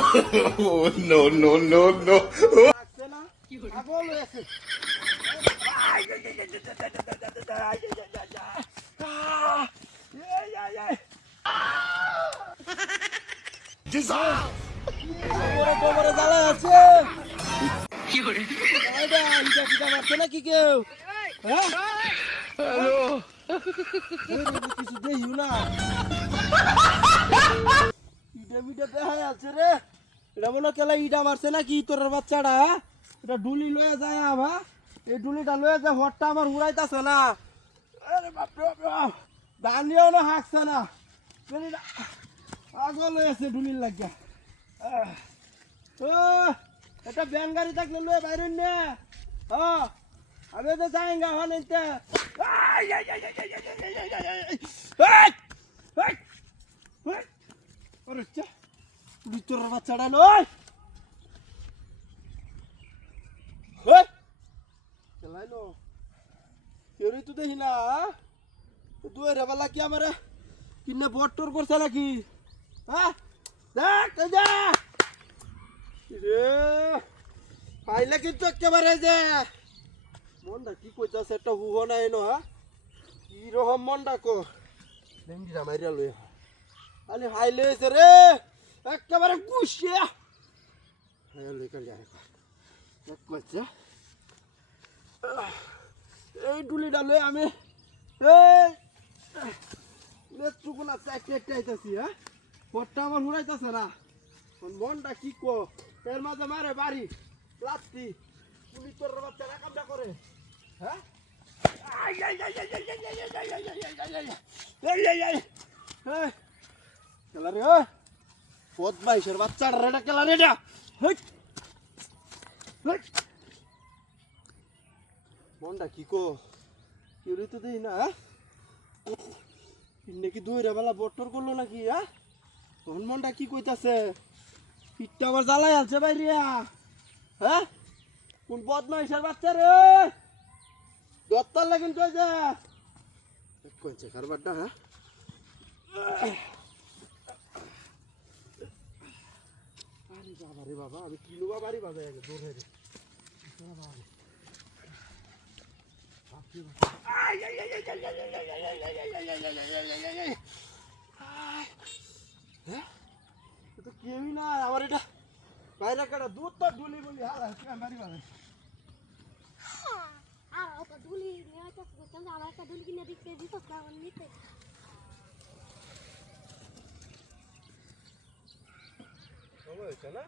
Oh, no, no, no, no. নাকি কেউ হ্যাঁ কিছু দেখিও না ইটা মিটা দেখাই আছে রে এটা মনে কেলা ইটা মারছে নাকি তোর বাচ্চাটা এটা ডুলি লয়ে যায় আমা এই ডুলিটা লয়ে যায় হটটা আমার উড়াইতাছে না আরে বাপ রে বাপ দানিও না হাঁকছে না আগল হয়েছে ডুলির লাগিয়া ও এটা ব্যান গাড়ি থাকলে লয়ে বাইরে নে হ্যাঁ আমি তো যাইঙ্গা হন এতে তোর বাচ্চাটা নয় চালাইলো কেউ তো দেখি না দুই রেবেলা কি আমার কিনে বট্টর করছে নাকি হ্যাঁ দেখ রে পাইলে কিন্তু একেবারে যে মনটা কি কইতাছে একটা হুহ নাই ন হ্যাঁ কি রকম মনটা কো লেঙ্গিটা মাইরা লই আলে হাই লইছে রে একেবারে গুছিয়া হাই লই কাল যায় এক কইছে এই ডুলিটা লই আমি এই নেত্রুকুলা চাইতে আইতাছি হ্যাঁ পট্টা আমার হুড়াইতাছে না মনটা কি কো এর মাঝে মারে বাড়ি লাত্তি তুমি তোর বাচ্চারা কামটা করে হ্যাঁ খেলা রে বদমাইশের বাচ্চাটা রেটা খেলা রেটা মনটা কি কো কেউ তো দেই না নাকি দুইরা বেলা বট্টর করলো নাকি হ্যাঁ তখন মনটা কি কইতাছে পিঠটা আবার জ্বালাই আছে বাইরিয়া হ্যাঁ কোন বদমাইশের বাচ্চা রে দত্তার লাগেন কইছে কইছে কারবারটা হ্যাঁ আরে বাবা রে বাবা আমি কিলো বাড়ি বাজাই আগে দূর হয়ে তো কেউই না আমার এটা বাইরে কাটা দুধ তো ডুলি বলি বাড়ি বাজাই আর ওটা ডুলি নিয়ে তো বলতাম যে আমার একটা ডুলি কিনে দিতে দিত না নিতে হয়েছে না